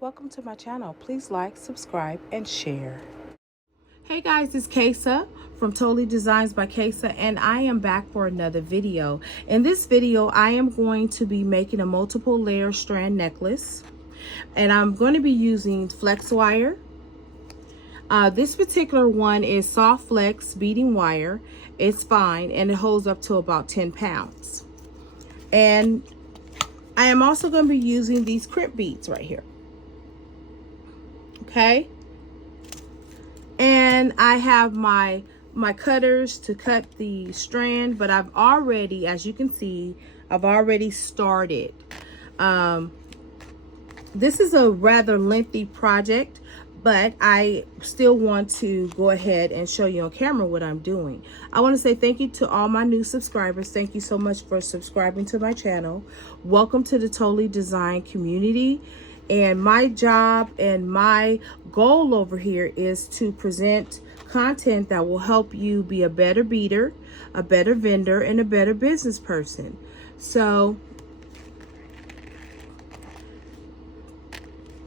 Welcome to my channel. Please like, subscribe, and share. Hey guys, it's Kesa from Totally Designs by Kesa, and I am back for another video. In this video, I am going to be making a multiple layer strand necklace, and I'm going to be using flex wire. This particular one is soft flex beading wire. It's fine, and it holds up to about 10 pounds. And I am also going to be using these crimp beads right here. Okay, and I have my cutters to cut the strand, but I've already, as you can see, I've already started. This is a rather lengthy project, but I still want to go ahead and show you on camera what I'm doing. I want to say thank you to all my new subscribers. Thank you so much for subscribing to my channel. Welcome to the Totally Design community. And my job and my goal over here is to present content that will help you be a better beader, a better vendor, and a better business person. So,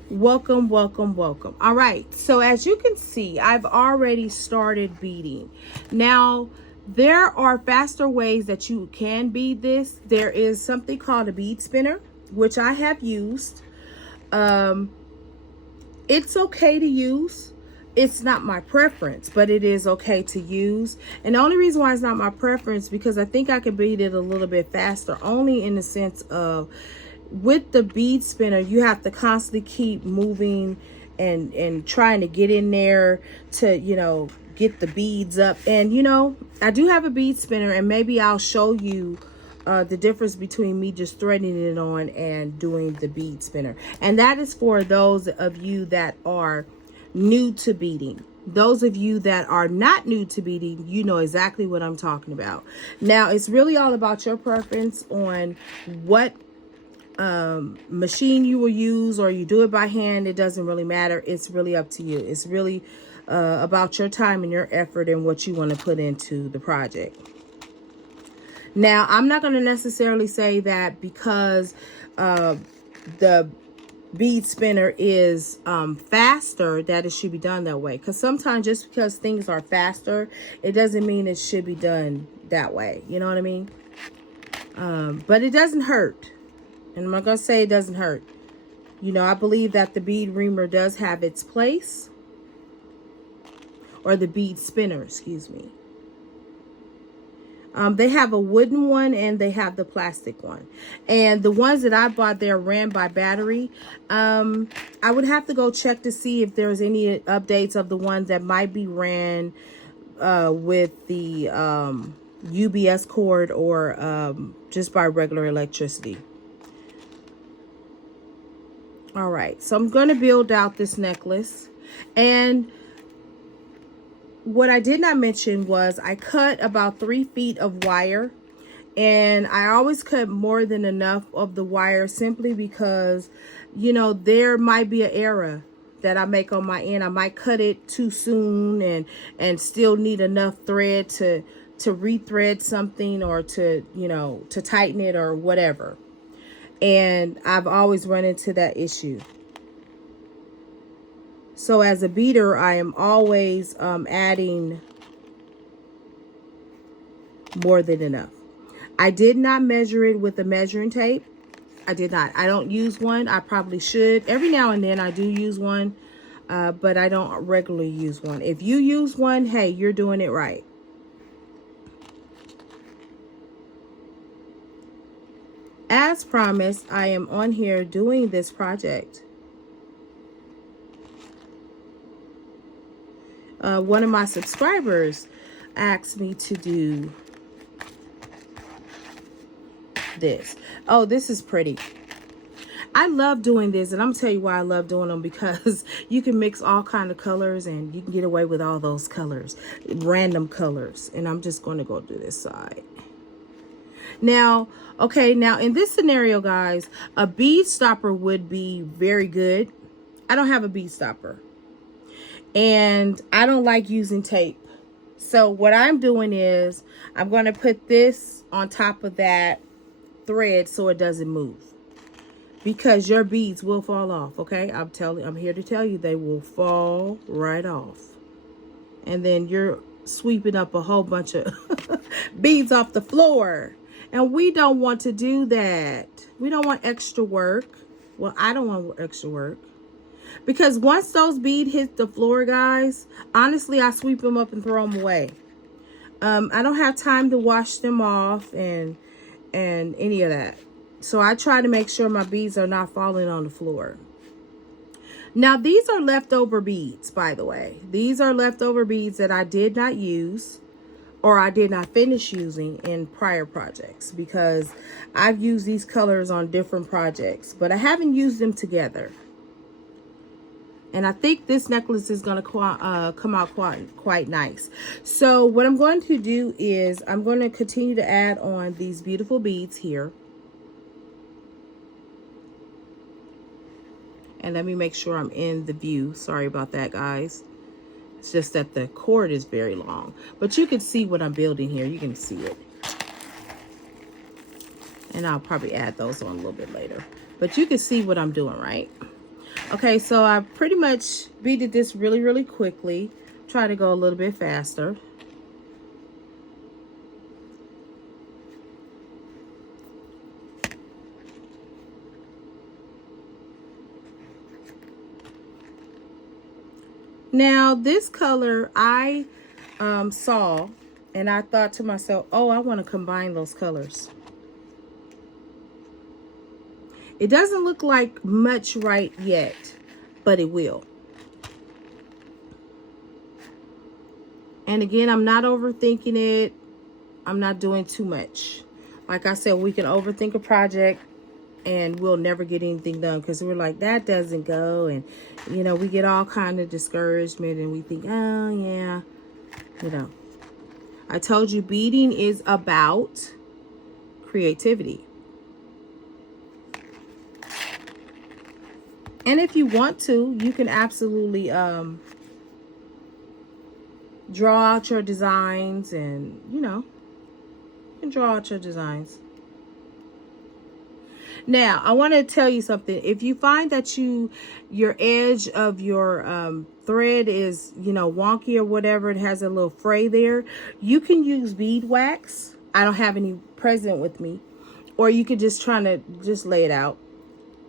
welcome, welcome, welcome. All right, so as you can see, I've already started beading. Now, there are faster ways that you can bead this. There is something called a bead spinner, which I have used. It's okay to use. It's not my preference, but it is okay to use. And the only reason why it's not my preference, because I think I could bead it a little bit faster, only in the sense of with the bead spinner, you have to constantly keep moving and trying to get in there to, you know, get the beads up. And, you know, I do have a bead spinner, and maybe I'll show you the difference between me just threading it on and doing the bead spinner. And that is for those of you that are new to beading. Those of you that are not new to beading, you know exactly what I'm talking about. Now, it's really all about your preference on what machine you will use, or you do it by hand. It doesn't really matter. It's really up to you. It's really about your time and your effort and what you want to put into the project. Now, I'm not going to necessarily say that because the bead spinner is faster that it should be done that way. Because sometimes just because things are faster, it doesn't mean it should be done that way. You know what I mean? But it doesn't hurt. And I'm not going to say it doesn't hurt. You know, I believe that the bead reamer does have its place. Or the bead spinner, excuse me. They have a wooden one and they have the plastic one. And the ones that I bought, they're ran by battery. I would have to go check to see if there's any updates of the ones that might be ran with the UBS cord or just by regular electricity. All right, so I'm going to build out this necklace. And what I did not mention was I cut about 3 feet of wire, and I always cut more than enough of the wire simply because, you know, there might be an error that I make on my end. I might cut it too soon and still need enough thread to rethread something, or to, you know, to tighten it or whatever. And I've always run into that issue. So as a beader, I am always adding more than enough. I did not measure it with a measuring tape. I did not. I don't use one. I probably should. Every now and then I do use one, but I don't regularly use one. If you use one, hey, you're doing it right. As promised, I am on here doing this project. One of my subscribers asked me to do this. Oh, this is pretty. I love doing this, and I'm gonna tell you why I love doing them, because you can mix all kind of colors and you can get away with all those colors, random colors. And I'm just going to go to this side. Now, okay, now in this scenario, guys, a bead stopper would be very good. I don't have a bead stopper. And I don't like using tape. So what I'm doing is I'm going to put this on top of that thread so it doesn't move. because your beads will fall off. Okay, I'm here to tell you they will fall right off, and then you're sweeping up a whole bunch of beads off the floor, and we don't want to do that. We don't want extra work. Well, I don't want extra work, because once those beads hit the floor, guys, honestly, I sweep them up and throw them away. I don't have time to wash them off and any of that. So I try to make sure my beads are not falling on the floor. Now, these are leftover beads, by the way. These are leftover beads that I did not use, or I did not finish using in prior projects, because I've used these colors on different projects, but I haven't used them together. And I think this necklace is going to come out quite nice. So what I'm going to do is I'm going to continue to add on these beautiful beads here. And let me make sure I'm in the view. Sorry about that, guys. It's just that the cord is very long. But you can see what I'm building here. You can see it. And I'll probably add those on a little bit later. But you can see what I'm doing, right? Okay, so I pretty much beaded this really quickly. Try to go a little bit faster. Now, this color I saw, and I thought to myself, oh, I want to combine those colors. It doesn't look like much right yet, but it will. And again, I'm not overthinking it. I'm not doing too much. Like I said, we can overthink a project and we'll never get anything done, because we're like, that doesn't go. And, you know, we get all kind of discouragement and we think, oh, yeah, you know. I told you beading is about creativity. And if you want to, you can absolutely draw out your designs, and, you know, you can draw out your designs. Now, I want to tell you something. If you find that your edge of your thread is, you know, wonky or whatever, it has a little fray there, you can use bead wax. I don't have any present with me. Or you could just just lay it out,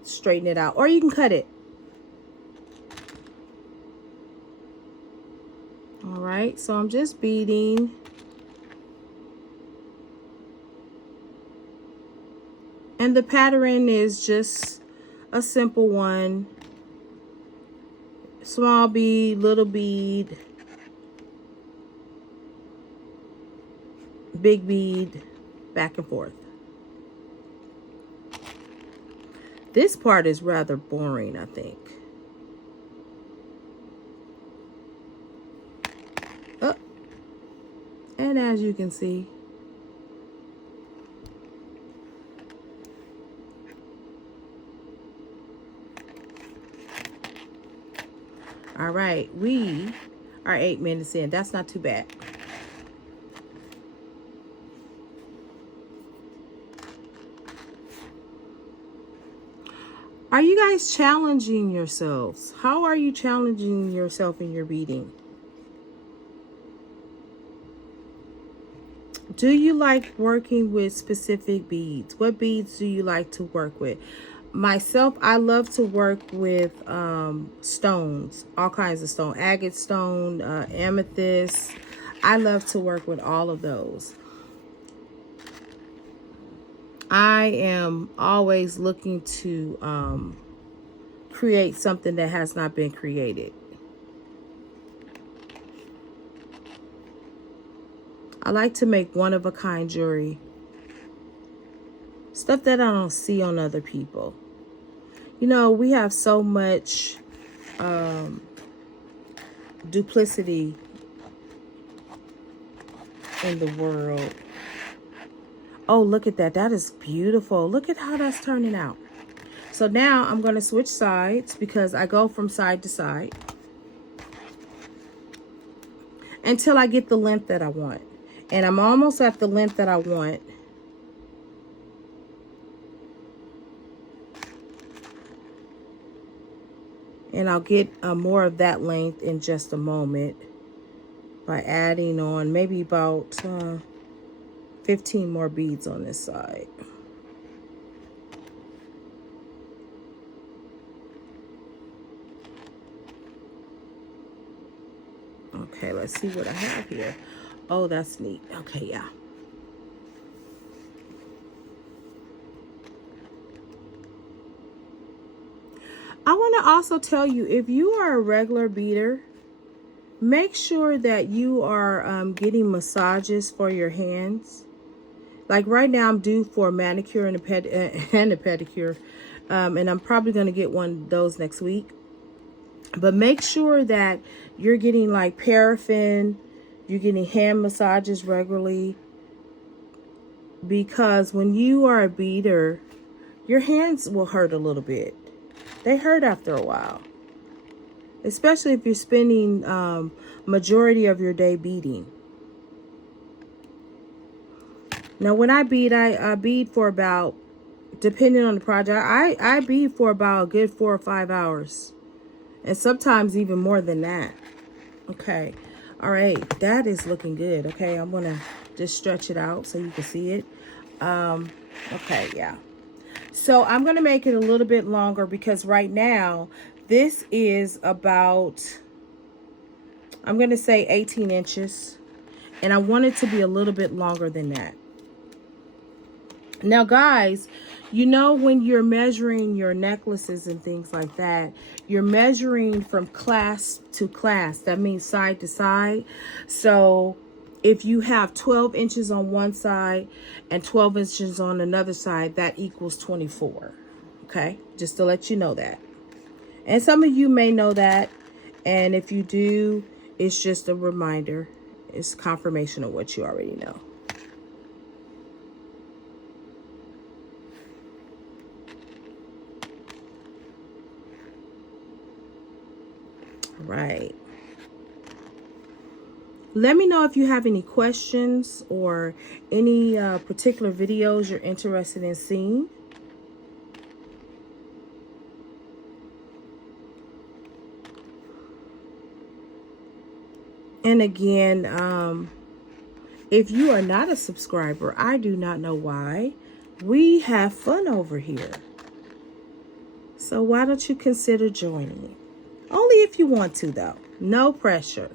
straighten it out, or you can cut it. All right, so I'm just beading. And the pattern is just a simple one. Small bead, little bead, big bead, back and forth. This part is rather boring, I think. Oh, and as you can see, all right, we are 8 minutes in. That's not too bad. Are you guys challenging yourselves? How are you challenging yourself in your beading? Do you like working with specific beads? What beads do you like to work with? Myself, I love to work with stones, all kinds of stone, agate stone, amethyst. I love to work with all of those. I am always looking to create something that has not been created. I like to make one-of-a-kind jewelry. Stuff that I don't see on other people. You know, we have so much duplicity in the world. Oh, look at that. That is beautiful. Look at how that's turning out. So now I'm going to switch sides, because I go from side to side until I get the length that I want. And I'm almost at the length that I want. And I'll get more of that length in just a moment by adding on maybe about 15 more beads on this side. Okay, let's see what I have here. Oh, that's neat. Okay, yeah. I want to also tell you, if you are a regular beader, make sure that you are getting massages for your hands. Like right now, I'm due for a manicure and a pedicure, and I'm probably going to get one of those next week. But make sure that you're getting like paraffin, you're getting hand massages regularly, because when you are a beader, your hands will hurt a little bit. They hurt after a while, especially if you're spending majority of your day beading. Now, when I bead, I bead for about, depending on the project, I bead for about a good 4 or 5 hours, and sometimes even more than that. Okay, all right, that is looking good. Okay, I'm gonna just stretch it out so you can see it. Okay, yeah. So I'm gonna make it a little bit longer because right now this is about, I'm gonna say 18 inches, and I want it to be a little bit longer than that. Now, guys, you know, when you're measuring your necklaces and things like that, you're measuring from class to class. That means side to side. So if you have 12 inches on one side and 12 inches on another side, that equals 24. Okay, just to let you know that. And some of you may know that. And if you do, it's just a reminder. It's confirmation of what you already know. Right. Let me know if you have any questions or any particular videos you're interested in seeing. And again, if you are not a subscriber, I do not know why. We have fun over here. So why don't you consider joining? Only if you want to, though. No pressure.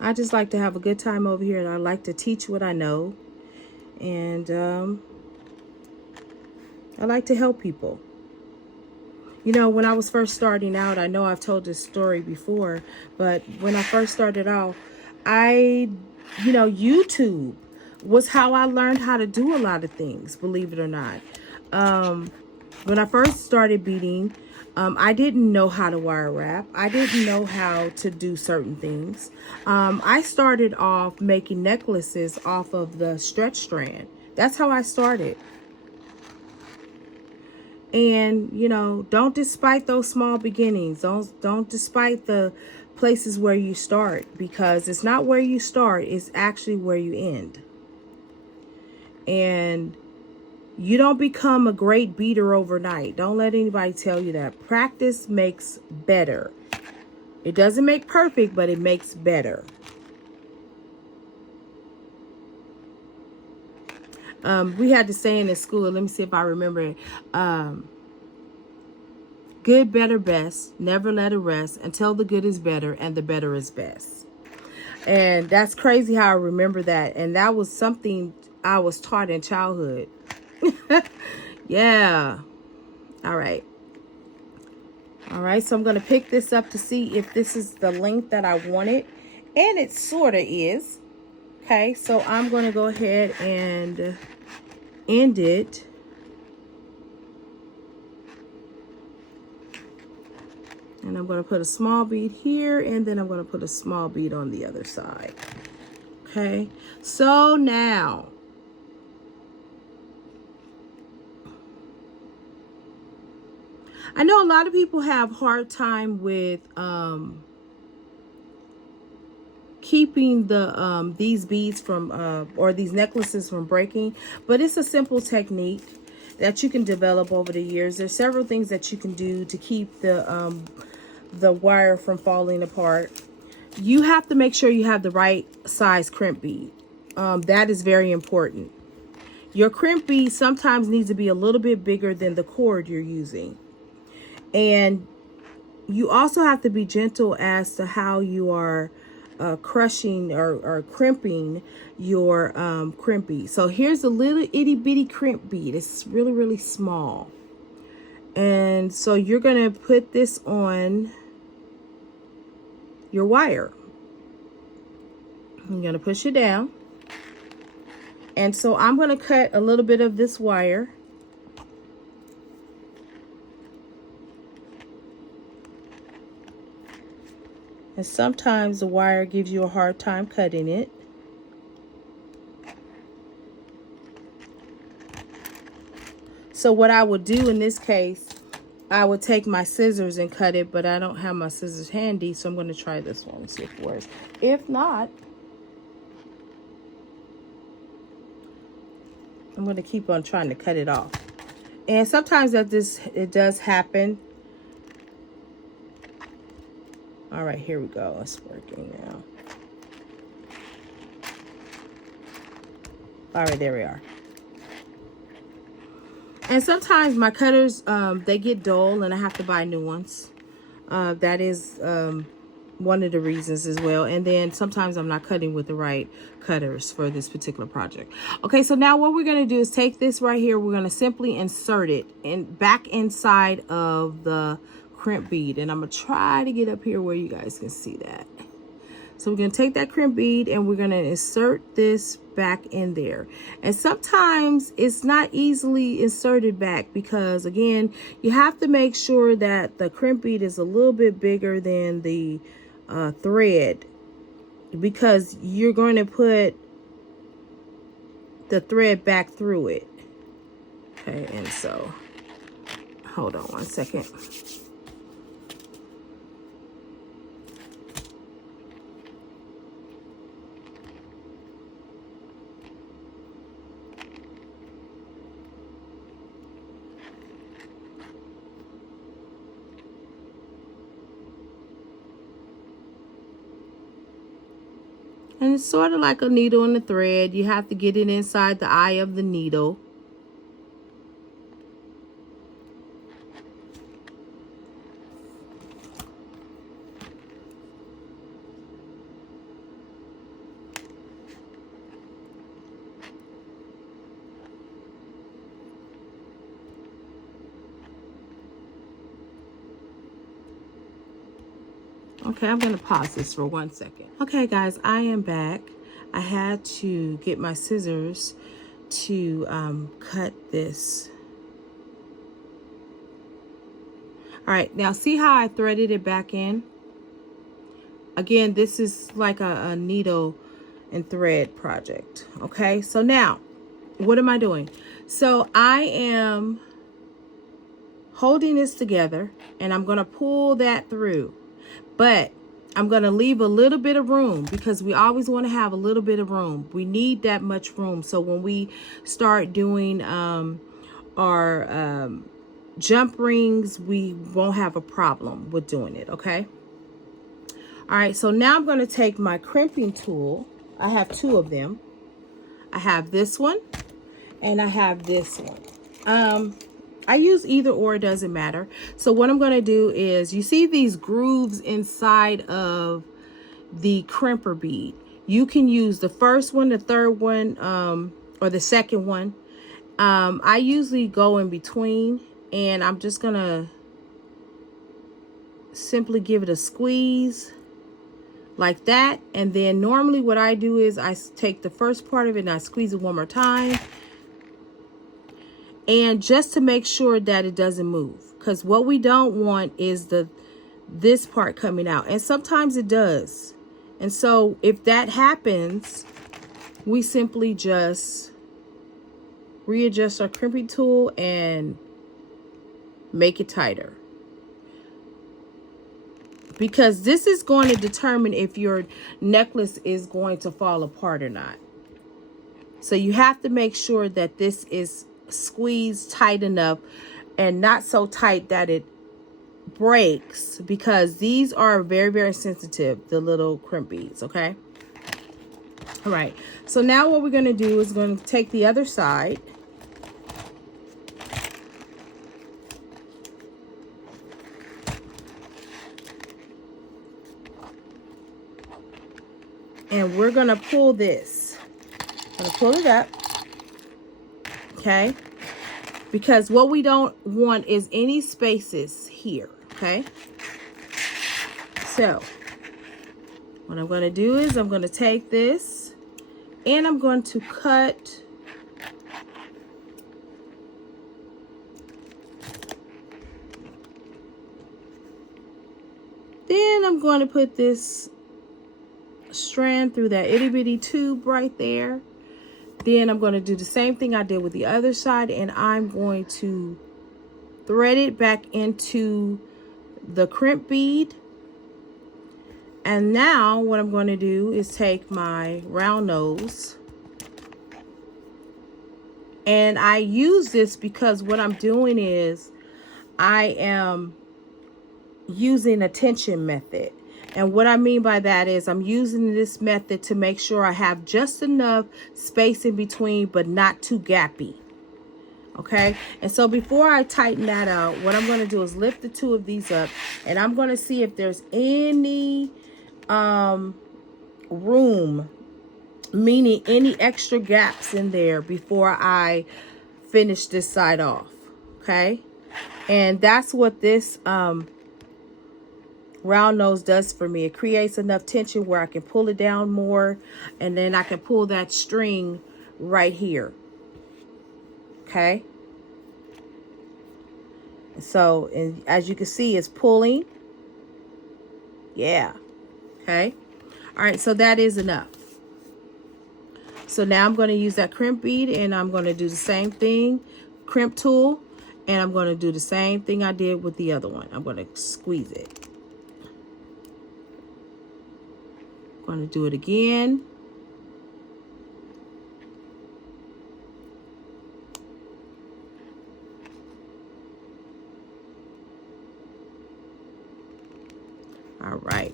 I just like to have a good time over here, and I like to teach what I know. And I like to help people. You know, when I was first starting out, I know I've told this story before, but when I first started out, YouTube was how I learned how to do a lot of things, believe it or not. When I first started beading, I didn't know how to wire wrap. I didn't know how to do certain things. I started off making necklaces off of the stretch strand. That's how I started. And, you know, don't despite those small beginnings. Don't despite the places where you start, because it's not where you start, it's actually where you end. And you don't become a great beater overnight. Don't let anybody tell you that. Practice makes better. It doesn't make perfect, but it makes better. We had the saying in school, let me see if I remember it. Good, better, best. Never let it rest until the good is better and the better is best. And that's crazy how I remember that. And that was something I was taught in childhood. Yeah. All right. All right. So I'm going to pick this up to see if this is the length that I wanted. And it sort of is. Okay. So I'm going to go ahead and end it. And I'm going to put a small bead here, and then I'm going to put a small bead on the other side. Okay, so now I know a lot of people have hard time with keeping the these beads from or these necklaces from breaking, but it's a simple technique. that you can develop over the years. There's several things that you can do to keep the wire from falling apart. You have to make sure you have the right size crimp bead. That is very important. Your crimp bead sometimes needs to be a little bit bigger than the cord you're using. And you also have to be gentle as to how you are crushing or crimping your crimp bead. So here's a little itty bitty crimp bead. It's really, really small. And so you're going to put this on your wire. I'm going to push it down. And so I'm going to cut a little bit of this wire. And sometimes the wire gives you a hard time cutting it. So what I would do in this case, I would take my scissors and cut it, but I don't have my scissors handy, so I'm going to try this one and see if it works. If not, I'm going to keep on trying to cut it off. And sometimes it does happen. All right, here we go. It's working now. All right, there we are. And sometimes my cutters, they get dull and I have to buy new ones. That is one of the reasons as well. And then sometimes I'm not cutting with the right cutters for this particular project. Okay, so now what we're going to do is take this right here. We're going to simply insert it back inside of the crimp bead. And I'm going to try to get up here where you guys can see that. So we're going to take that crimp bead and we're going to insert this back in there. And sometimes it's not easily inserted back because, again, you have to make sure that the crimp bead is a little bit bigger than the thread, because you're going to put the thread back through it. Okay, and so hold on one second. And it's sort of like a needle and a thread. You have to get it inside the eye of the needle. Okay, I'm going to pause this for 1 second. Okay, guys, I am back. I had to get my scissors to cut this. All right, now see how I threaded it back in? Again, this is like a needle and thread project. Okay, so now, what am I doing? So I am holding this together and I'm going to pull that through. But I'm going to leave a little bit of room because we always want to have a little bit of room. We need that much room. So when we start doing our jump rings, we won't have a problem with doing it. Okay. All right. So now I'm going to take my crimping tool. I have two of them. I have this one and I have this one. I use either or, it doesn't matter. So what I'm going to do is, you see these grooves inside of the crimper bead. You can use the first one, the third one, or the second one. I usually go in between, and I'm just going to simply give it a squeeze like that. And then normally what I do is I take the first part of it and I squeeze it one more time. And just to make sure that it doesn't move, because what we don't want is this part coming out, and sometimes it does. And so if that happens, we simply just readjust our crimping tool and make it tighter, because this is going to determine if your necklace is going to fall apart or not. So you have to make sure that this is squeezed tight enough and not so tight that it breaks, because these are very, very sensitive, the little crimp beads. Okay. All right. So now what we're going to do is going to take the other side. And we're going to pull this. I'm going to pull it up. Okay. Because what we don't want is any spaces here. Okay. So what I'm going to do is I'm going to take this and I'm going to cut then I'm going to put this strand through that itty bitty tube right there. Then I'm going to do the same thing I did with the other side, and I'm going to thread it back into the crimp bead. And now what I'm going to do is take my round nose, and I use this because what I'm doing is I am using a tension method. And what I mean by that is I'm using this method to make sure I have just enough space in between, but not too gappy. Okay. And so before I tighten that out, what I'm going to do is lift the two of these up, and I'm going to see if there's any room, meaning any extra gaps in there before I finish this side off. Okay. And that's what this round nose does for me. It creates enough tension where I can pull it down more, and then I can pull that string right here. Okay. So, and as you can see, it's pulling. Yeah. Okay. All right. So that is enough. So now I'm going to use that crimp bead, and I'm going to do the same thing, crimp tool, and I'm going to do the same thing I did with the other one. I'm going to squeeze it. Going to do it again. All right.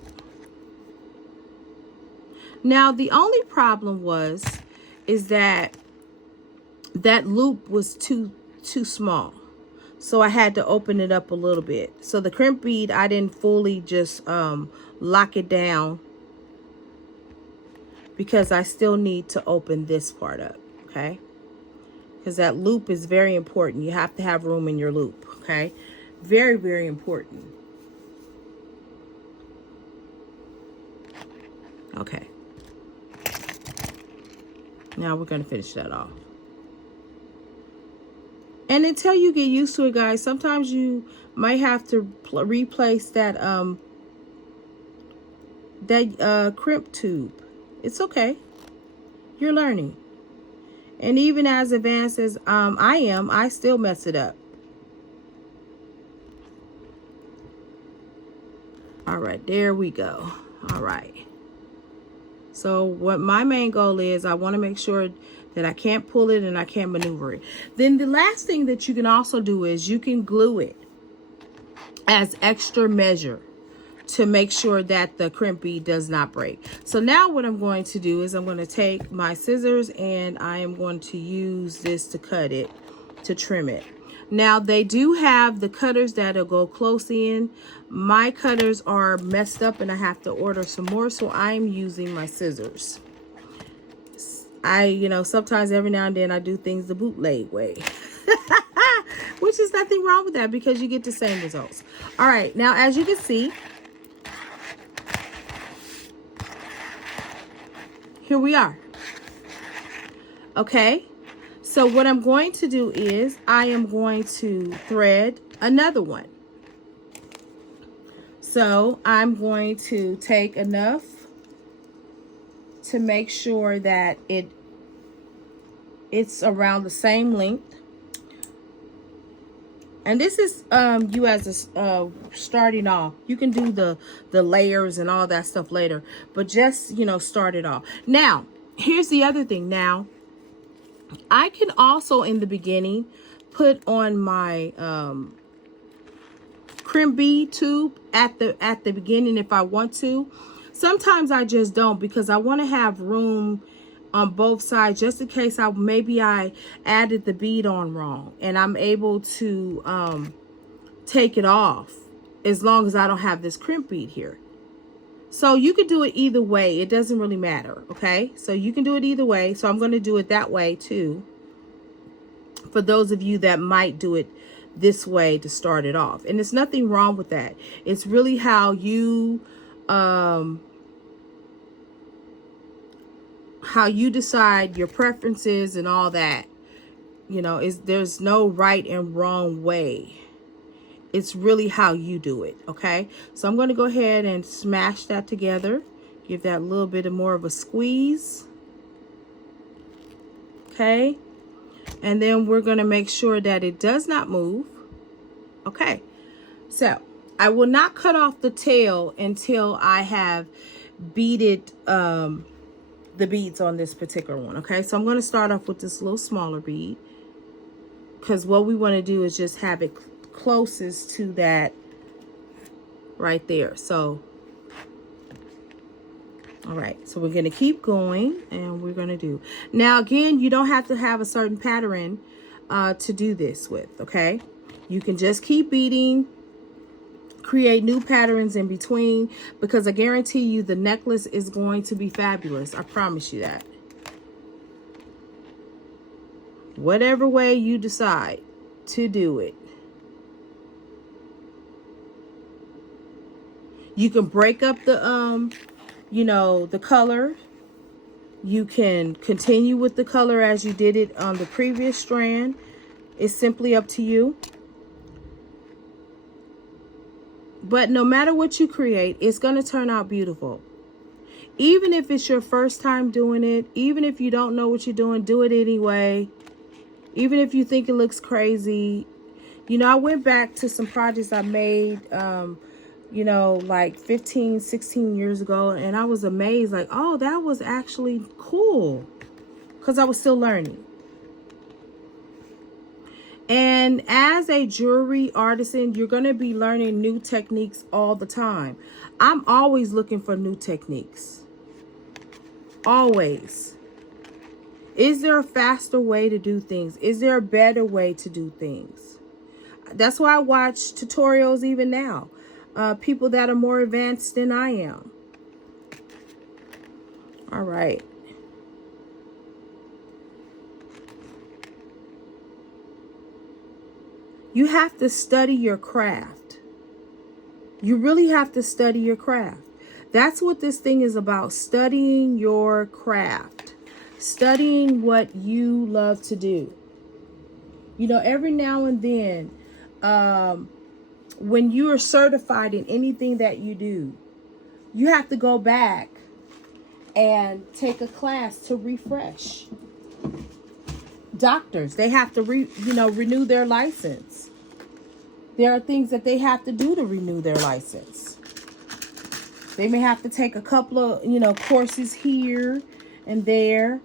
Now the only problem is that loop was too small. So I had to open it up a little bit. So the crimp bead, I didn't fully just lock it down, because I still need to open this part up, okay? Because that loop is very important. You have to have room in your loop, okay? Very, very important. Okay. Now we're going to finish that off. And until you get used to it, guys, sometimes you might have to replace that crimp tube. It's okay. You're learning. And even as advanced as I am, I still mess it up. All right, there we go. All right. So what my main goal is, I want to make sure that I can't pull it and I can't maneuver it. Then the last thing that you can also do is you can glue it as extra measure to make sure that the crimp bead does not break. So now what I'm going to do is I'm going to take my scissors, and I am going to use this to cut it, to trim it. Now they do have the cutters that'll go close in. My cutters are messed up and I have to order some more, so I'm using my scissors. Sometimes every now and then I do things the bootleg way. Which is nothing wrong with that, because you get the same results. All right, now as you can see, here we are. Okay, so what I'm going to do is I am going to thread another one. So I'm going to take enough to make sure that it's around the same length. And this is you as a starting off. You can do the layers and all that stuff later, but just start it off. Now here's the other thing. Now I can also, in the beginning, put on my crimp bead tube at the beginning if I want to. Sometimes I just don't, because I want to have room on both sides, just in case maybe I added the bead on wrong, and I'm able to take it off as long as I don't have this crimp bead here. So you can do it either way. It doesn't really matter, okay? So you can do it either way. So I'm going to do it that way too, for those of you that might do it this way to start it off. And there's nothing wrong with that. It's really how you decide your preferences and all that. You know, there's no right and wrong way. It's really how you do it, okay? So I'm going to go ahead and smash that together. Give that a little bit more of a squeeze. Okay? And then we're going to make sure that it does not move. Okay. So I will not cut off the tail until I have beaded the beads on this particular one, okay? So I'm going to start off with this little smaller bead, because what we want to do is just have it closest to that right there. So all right, so we're going to keep going, and we're going to do, now again, you don't have to have a certain pattern to do this with, okay? You can just keep beading, create new patterns in between, because I guarantee you the necklace is going to be fabulous. I promise you that. Whatever way you decide to do it. You can break up the you know, the color. You can continue with the color as you did it on the previous strand. It's simply up to you. But no matter what you create, it's going to turn out beautiful. Even if it's your first time doing it, even if you don't know what you're doing, do it anyway. Even if you think it looks crazy. You know, I went back to some projects I made, you know, like 15, 16 years ago, and I was amazed, like, oh, that was actually cool, because I was still learning. And as a jewelry artisan, you're going to be learning new techniques all the time. I'm always looking for new techniques. Always. Is there a faster way to do things? Is there a better way to do things? That's why I watch tutorials even now. People that are more advanced than I am. All right. You have to study your craft. You really have to study your craft. That's what this thing is about, studying your craft. Studying what you love to do. You know, every now and then, when you are certified in anything that you do, you have to go back and take a class to refresh. Doctors, they have to renew their license. There are things that they have to do to renew their license. They may have to take a couple of, courses here and there.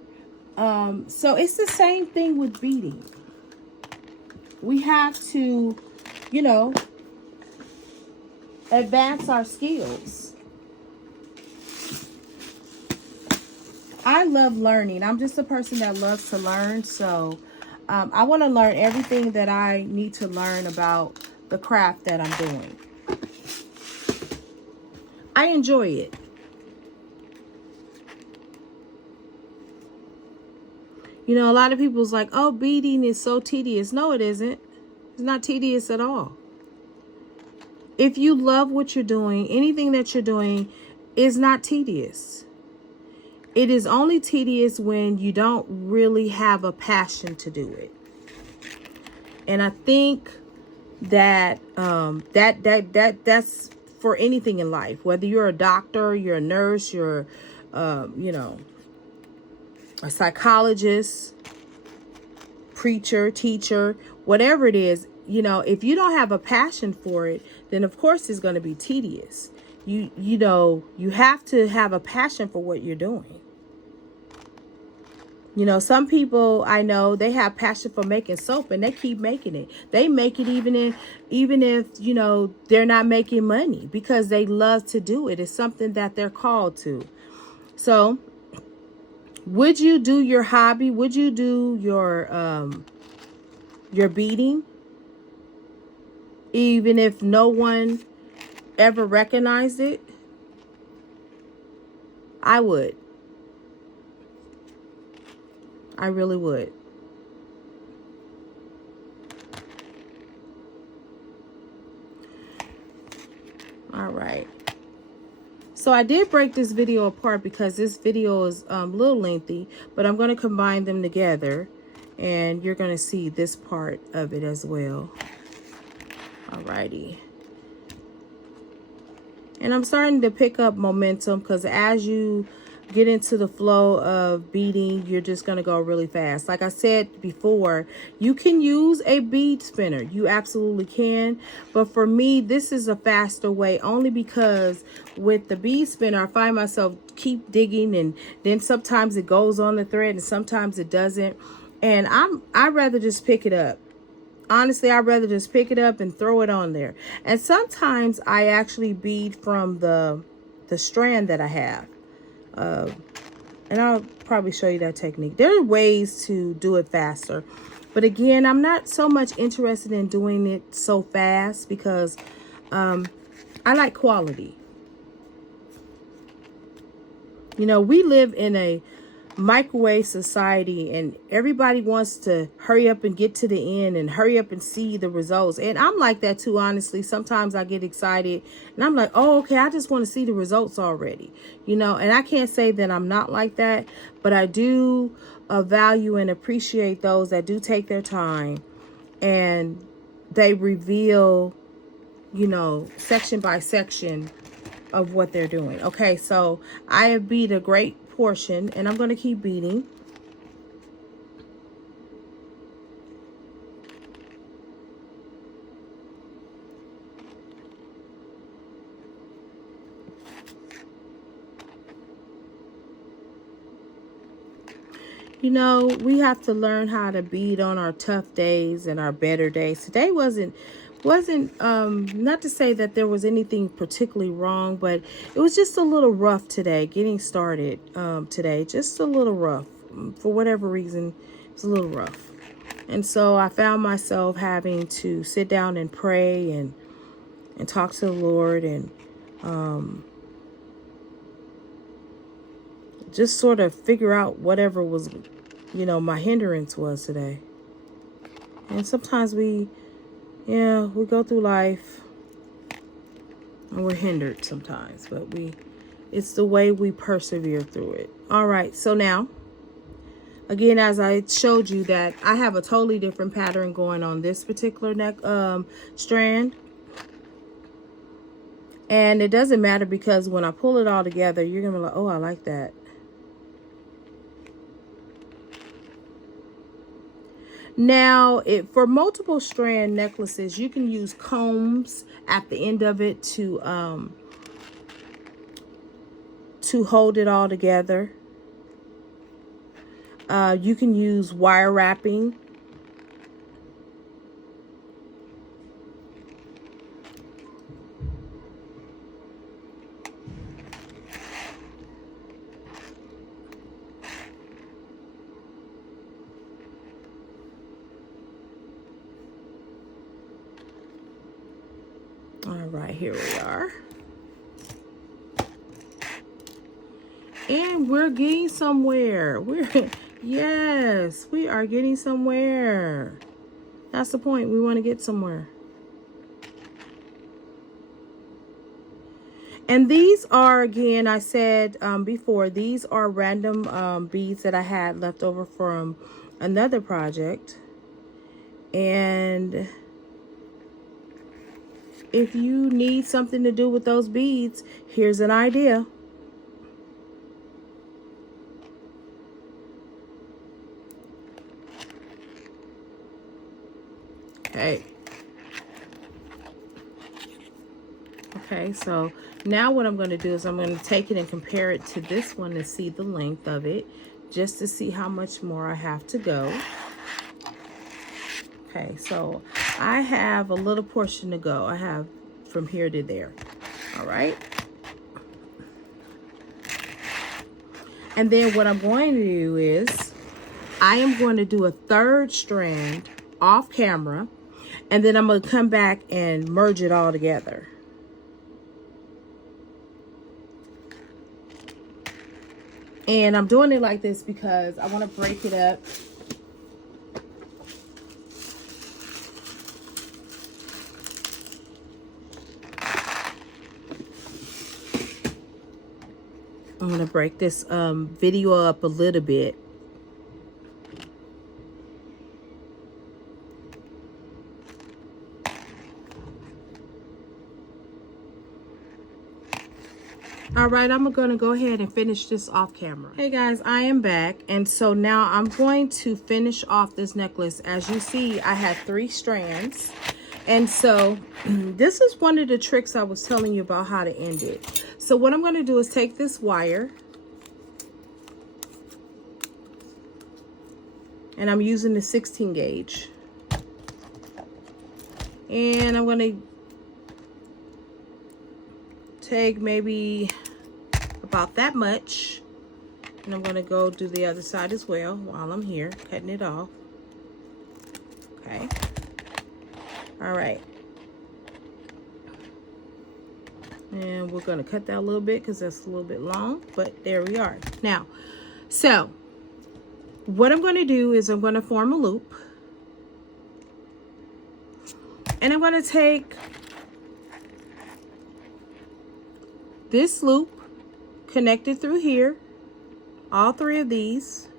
So it's the same thing with beading. We have to, advance our skills. I love learning. I'm just a person that loves to learn. So I want to learn everything that I need to learn about the craft that I'm doing. I enjoy it. A lot of people's like, oh, beading is so tedious. No, it isn't. It's not tedious at all. If you love what you're doing, anything that you're doing is not tedious. It is only tedious when you don't really have a passion to do it. And I think that that's for anything in life. Whether you're a doctor, you're a nurse, you're a psychologist, preacher, teacher, whatever it is, if you don't have a passion for it, then of course it's going to be tedious. You have to have a passion for what you're doing. You know, some people I know, they have passion for making soap and they keep making it. They make it even if, you know, they're not making money because they love to do it. It's something that they're called to. So, would you do your hobby? Would you do your beading even if no one ever recognized it? I would. I really would. All right. So I did break this video apart because this video is a little lengthy, but I'm going to combine them together and you're going to see this part of it as well. All righty. And I'm starting to pick up momentum because as you get into the flow of beading, you're just going to go really fast. Like I said before, you can use a bead spinner. You absolutely can. But for me, this is a faster way only because with the bead spinner, I find myself keep digging and then sometimes it goes on the thread and sometimes it doesn't. And I'd rather just pick it up. Honestly, I'd rather just pick it up and throw it on there. And sometimes I actually bead from the strand that I have. And I'll probably show you that technique. There are ways to do it faster. But again, I'm not so much interested in doing it so fast because I like quality. You know, we live in a microwave society and everybody wants to hurry up and get to the end and hurry up and see the results. And I'm like that too, honestly. Sometimes I get excited and I'm like, oh, okay, I just want to see the results already, you know. And I can't say that I'm not like that, but I do value and appreciate those that do take their time and they reveal, you know, section by section of what they're doing. Okay, so I have beat a great portion and I'm going to keep beading. You know, we have to learn how to bead on our tough days and our better days. Today wasn't not to say that there was anything particularly wrong, but it was just a little rough today getting started today. Just a little rough. For whatever reason, it's a little rough. And so I found myself having to sit down and pray and talk to the Lord and just sort of figure out whatever was, you know, my hindrance was today. And sometimes we go through life and we're hindered sometimes, but it's the way we persevere through it. All right, so now, again, as I showed you that I have a totally different pattern going on this particular neck strand. And it doesn't matter because when I pull it all together, you're going to be like, oh, I like that. Now, for multiple strand necklaces, you can use combs at the end of it to hold it all together. You can use wire wrapping. All right, here we are. And we're getting somewhere. Yes, we are getting somewhere. That's the point. We want to get somewhere. And these are, again, I said before, these are random beads that I had left over from another project. And if you need something to do with those beads, here's an idea. Okay, so now what I'm going to do is I'm going to take it and compare it to this one to see the length of it. just to see how much more I have to go. Okay, so I have a little portion to go. I have from here to there. All right. And then what I'm going to do is I am going to do a third strand off camera, and then I'm going to come back and merge it all together. And I'm doing it like this because I want to break it up. I'm going to break this video up a little bit. All right, I'm going to go ahead and finish this off camera. Hey guys, I am back. And so now I'm going to finish off this necklace. As you see, I have 3 strands. And so this is one of the tricks I was telling you about how to end it. So what I'm going to do is take this wire, and I'm using the 16 gauge. And I'm going to take maybe about that much, and I'm going to go do the other side as well while I'm here cutting it off. Okay. All right. And we're going to cut that a little bit because that's a little bit long, but there we are. Now, so what I'm going to do is I'm going to form a loop, and I'm going to take this loop connected through here, all 3 of these,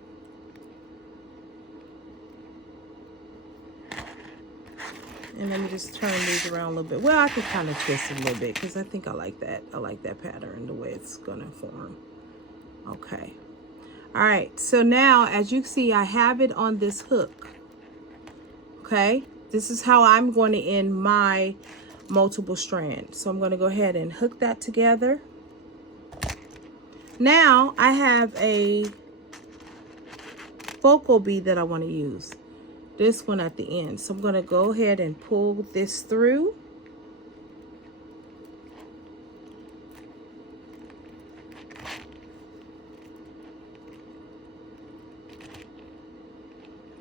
and let me just turn these around a little bit. Well, I can kind of twist it a little bit because I think I like that. I like that pattern, the way it's going to form. Okay. All right. So now, as you see, I have it on this hook. Okay. This is how I'm going to end my multiple strand. So I'm going to go ahead and hook that together. Now I have a focal bead that I want to use. This one at the end. So I'm going to go ahead and pull this through.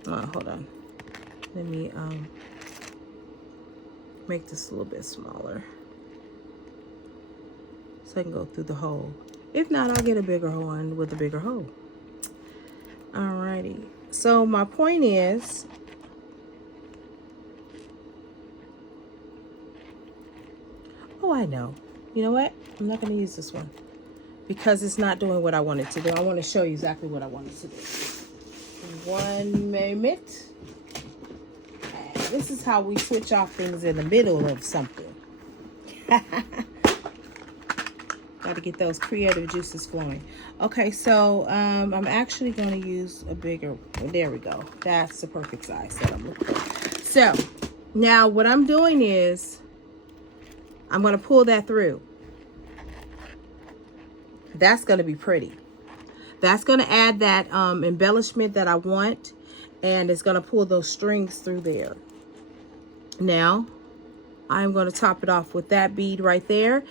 Hold on. Let me make this a little bit smaller so I can go through the hole. If not, I'll get a bigger one with a bigger hole. Alrighty. So my point is, oh, I know. You know what? I'm not going to use this one because it's not doing what I want it to do. I want to show you exactly what I want it to do. 1 moment. And this is how we switch off things in the middle of something. Got to get those creative juices flowing. Okay, so I'm actually going to use a bigger, there we go. That's the perfect size that I'm looking for. So now what I'm doing is I'm going to pull that through. That's going to be pretty. That's going to add that embellishment that I want, and it's going to pull those strings through there. Now, I'm going to top it off with that bead right there,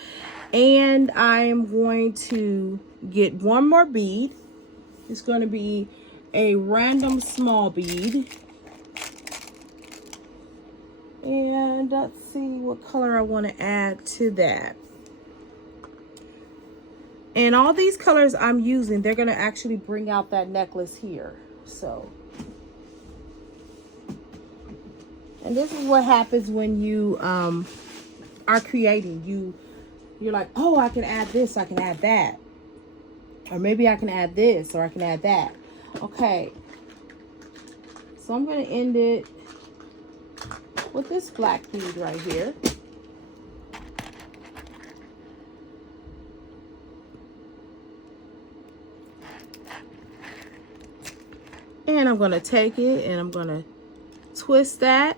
and I am going to get one more bead. It's going to be a random small bead. And let's see what color I want to add to that. And all these colors I'm using, they're going to actually bring out that necklace here. So, and this is what happens when you are creating. You're like, oh, I can add this, I can add that. Or maybe I can add this, or I can add that. Okay. So I'm going to end it with this black bead right here. And I'm going to take it and I'm going to twist that.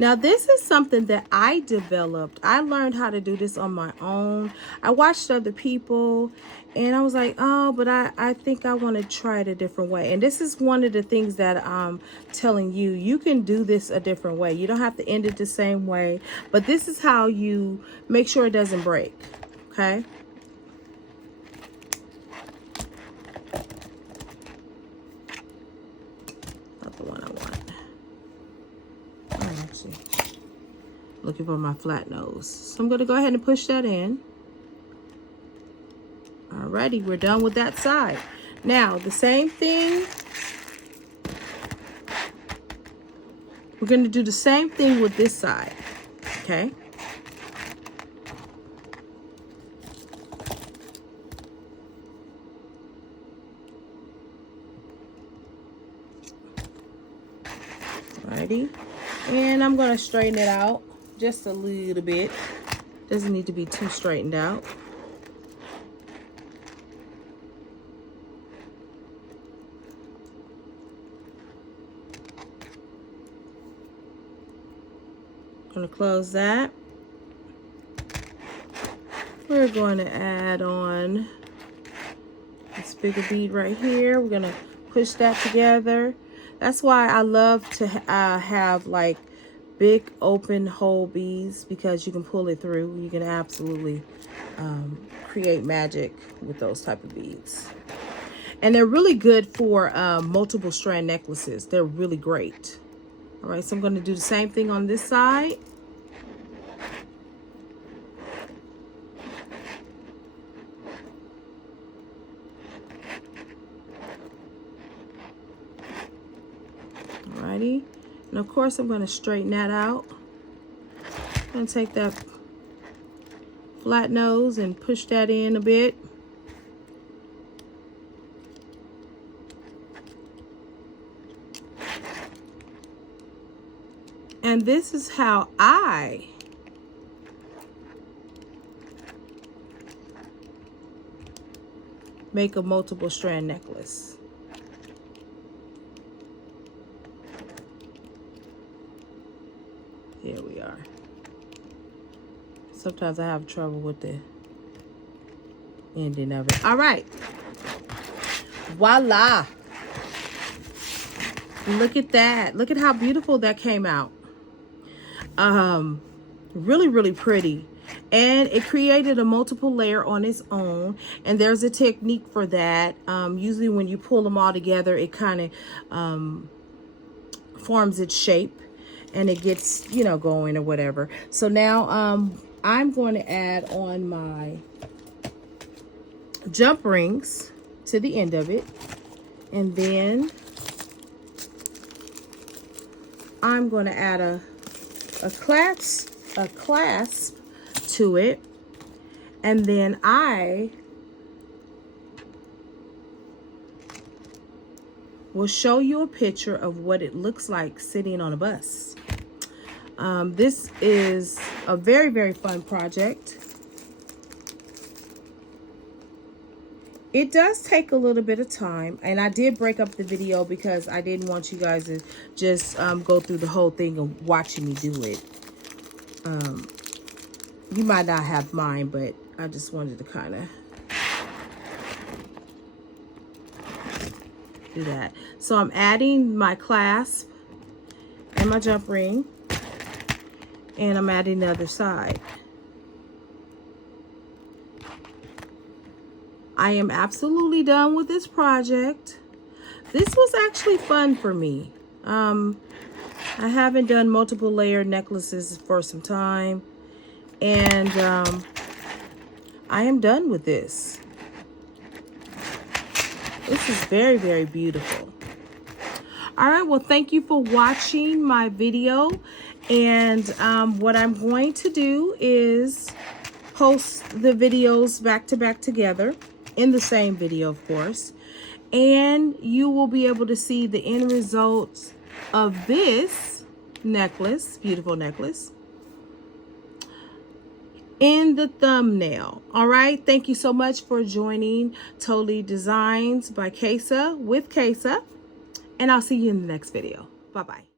Now, this is something that I developed. I learned how to do this on my own. I watched other people and I was like, oh, but I think I want to try it a different way. And this is one of the things that I'm telling you. You can do this a different way. You don't have to end it the same way. But this is how you make sure it doesn't break. Okay? Not the one I want. Oh, actually, looking for my flat nose. So I'm going to go ahead and push that in. Alrighty, we're done with that side. Now, the same thing. We're going to do the same thing with this side. Okay? Alrighty. And I'm going to straighten it out just a little bit. Doesn't need to be too straightened out. Going to close that. We're going to add on this bigger bead right here. We're going to push that together. That's why I love to have like big open hole beads, because you can pull it through. You can absolutely create magic with those type of beads. And they're really good for multiple strand necklaces. They're really great. All right, so I'm going to do the same thing on this side. Alrighty, and of course I'm going to straighten that out. I'm going to take that flat nose and push that in a bit. And this is how I make a multiple strand necklace. Here we are. Sometimes I have trouble with the ending of it. All right. Voila. Look at that. Look at how beautiful that came out. Really, really pretty. And it created a multiple layer on its own. And there's a technique for that. Usually when you pull them all together, it kind of forms its shape. And it gets, you know, going or whatever. So now I'm going to add on my jump rings to the end of it. And then I'm going to add a clasp to it. And then I will show you a picture of what it looks like sitting on a bus. This is a very, very fun project. It does take a little bit of time, and I did break up the video because I didn't want you guys to just go through the whole thing of watching me do it. You might not have mine, but I just wanted to kind of do that. So I'm adding my clasp and my jump ring, and I'm adding the other side. I am absolutely done with this project. This was actually fun for me. I haven't done multiple layer necklaces for some time, and I am done with this. This is very, very beautiful. All right, well, thank you for watching my video. And what I'm going to do is post the videos back to back together in the same video, of course. And you will be able to see the end results of this necklace, beautiful necklace, in the thumbnail. All right, thank you so much for joining Totally Designs by Kesa with Kesa, and I'll see you in the next video. Bye-bye.